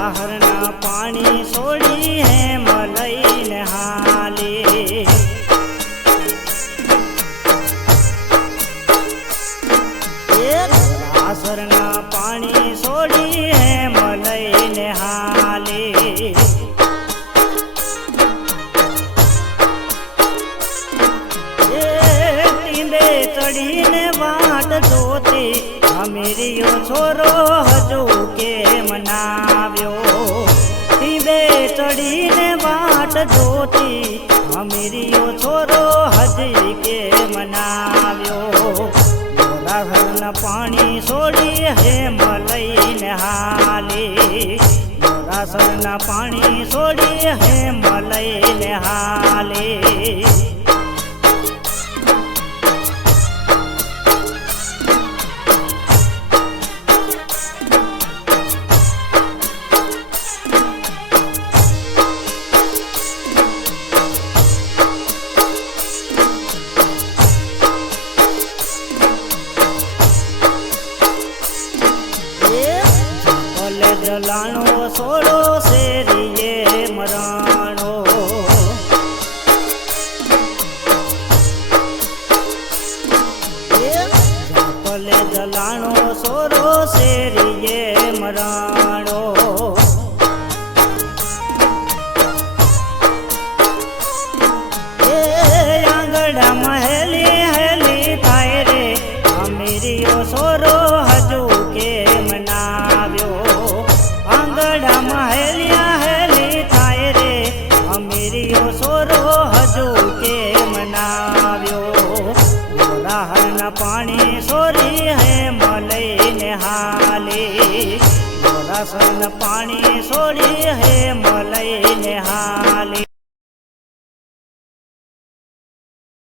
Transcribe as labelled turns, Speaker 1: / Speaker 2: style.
Speaker 1: રાહરના પાણી છોડી હેમ લઈને હાલી રાસરના પાણી છોડી હેમ લઈને હાલી. ચડીને વાટ જોતી અમીરિયો છોરો હજુ કે મનાવ્યો બે ચડીને વાટ જોતી અમીરિયો છોરો હજી કે મનાવ્યો મોરા પાણી છોડી હેમ લઈને હાલી. મોરા પાણી છોડી હેમ જલાણો સોળો શેરીએ મરાણો. પલે દલાણો સોરો શેરીએ મરાણો. સોરી હે મલઈને હાલી રાસન પાણી છોરી હે મલઈને હાલી